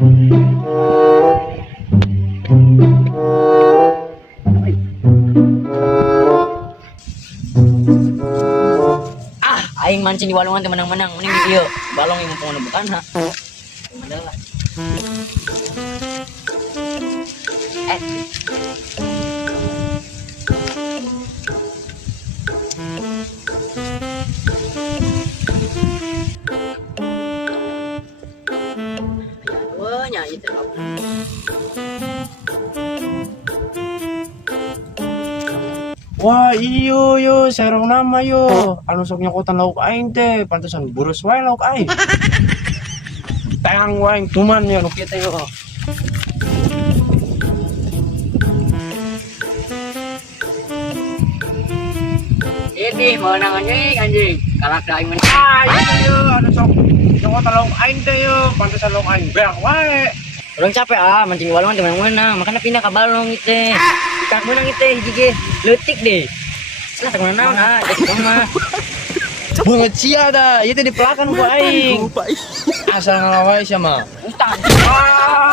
Aing mancing di walungan teu menang-menang, mending di dieu. Balong yang mumpung bukan ha. Adalah. Wah, nyanyi terus. Wah, iyo yo, serong nama yo. Anu sok nyokotan lauk aing teh, pantesan burus wae lauk aing. Tang wae cuman ya nu kieu teh yo. Ini mau nang anjing. Kalak da aing men. Ah, iyo yo, anu sok nyokotan lauk aing teh yo, pantesan lauk aing beak wae. Urang capek mancing di walungan teu menang-menang, makanya pindah ke balong ieu teh. Kak menang ieu teh hiji ge leutik deh. Lah teu naon jadi mah. Banget sia dah, ieu teh dipelakan ku aing. Asal ngalawae sia mah. Utang. Ah,